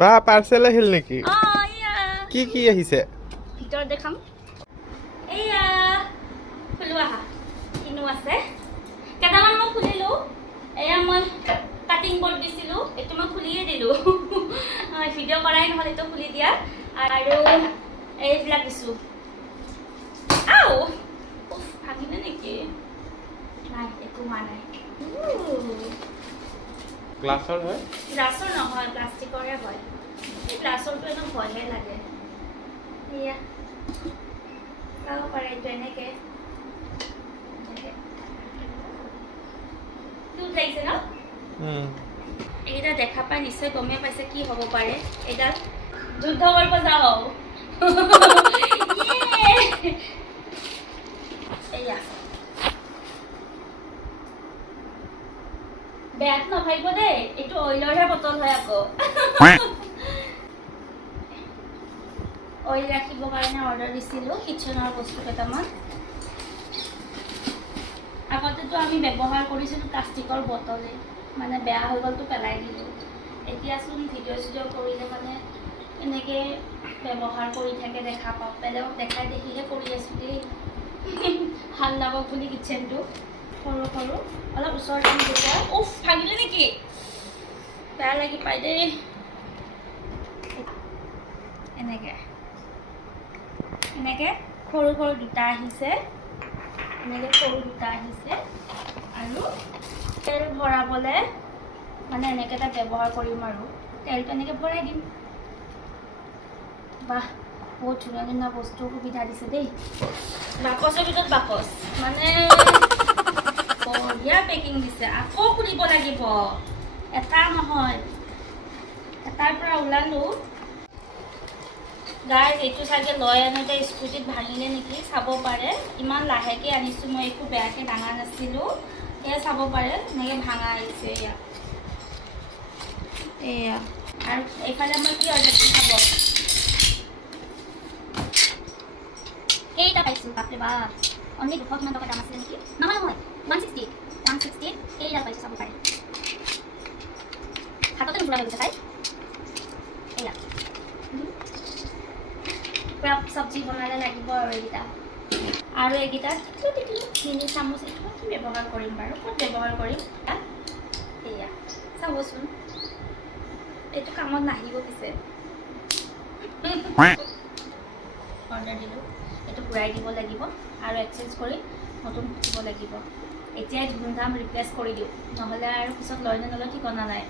বা পাৰ্চেল আহিল নেকি? কি কি আহিছে? ভিতৰত দেখাম। এয়া খুলো আহা কিনো আছে কেইটামান মই খুলিলো। এয়া মই কাটিং বৰ্ড দিছিলো, এইটো মই খুলিয়ে দিলো। ভিডিঅ' কৰাই নহ'ল, এইটো খুলি দিয়া। আৰু এইবিলাক দিছো। আও উফ ভাঙিলে নেকি? নাই একো হোৱা নাই। গ্লাছৰ হয়? গ্লাছৰ নহয়, প্লাষ্টিকৰে হয়। এই গ্লাছৰটো একদম ভয়হে লাগে। এয়া চাব পাৰে এইটো এনেকে কিউট লাগিছে ন? এইকেইটা দেখা পাই নিশ্চয় গমেই পাইছে কি হ'ব পাৰে। এইডাল যুদ্ধ কৰিব যাওঁ। এয়া বেয়াটো নাভাবিব দেই, এইটো অইলৰহে বটল হয় আকৌ। অইল ৰাখিবৰ কাৰণে অৰ্ডাৰ দিছিলোঁ, কিটচেনৰ বস্তু কেইটামান। আগতেতো আমি ব্যৱহাৰ কৰিছিলোঁ প্লাষ্টিকৰ বটলে, মানে বেয়া হৈ গ'লতো পেলাই দিলোঁ। এতিয়াচোন ভিডিঅ' চিডিঅ' কৰিলে মানে এনেকৈ ব্যৱহাৰ কৰি থাকে দেখা পাওঁ। বেলেগক দেখাই দেখিহে কৰি আছোঁ দেই। ভাল লাগক বুলি কিটচেনটো সৰু সৰু অলপ ওচৰত আনি যেতিয়া উফ ভাঙিলে নেকি? বেয়া লাগি পায় দেই। এনেকৈ এনেকৈ সৰু সৰু দুটা আহিছে, এনেকৈ সৰু দুটা আহিছে। আৰু তেল ভৰাবলৈ মানে এনেকৈ এটা ব্যৱহাৰ কৰিম আৰু তেলটো এনেকৈ ভৰাই দিম। বাহ বহুত ধুনীয়া ধুনীয়া বস্তুৰ সুবিধা দিছে দেই। বাকচৰ ভিতৰত বাকচ মানে বঢ়িয়া পেকিং দিছে। আকৌ খুলিব লাগিব, এটা নহয়। এটাৰ পৰা ওলালোঁ। গাইজ এইটো চাগে লৈ আনোতে স্কুটিত ভাঙিলে নেকি, চাব পাৰে। ইমান লাহেকৈ আনিছোঁ মই, একো বেয়াকৈ ডাঙা নাছিলোঁ। এয়া চাব পাৰে এনেকৈ ভাঙা আহিছে। এয়া আৰু এইফালে মই কি অৰ্ডাৰ দিছোঁ চাব। কেইটা পাইছোঁ বাপৰে বাপ, অনলি 200 কিমান টকা দাম আছিলে নেকি? নহয় নহয় 160 কেইটা পাইছোঁ চাব পাৰে। হাততে নুফুৰা হৈ গৈছে তাই। এয়া চব্জি বনালে লাগিব আৰু এইকেইটা। আৰু এইকেইটা মিনি চামুচ, এইটো কি ব্যৱহাৰ কৰিম বাৰু, ক'ত ব্যৱহাৰ কৰিম? এয়া চাবচোন, এইটো কামত নাহিব পিছে। অৰ্ডাৰ দিলোঁ, এইটো ঘূৰাই দিব লাগিব আৰু এক্সচেঞ্জ কৰি নতুন দিব লাগিব। এতিয়াই ধুমধাম ৰিপ্লেচ কৰি দিওঁ, নহ'লে আৰু পিছত লয় নে নলয় ঠিকনা নাই।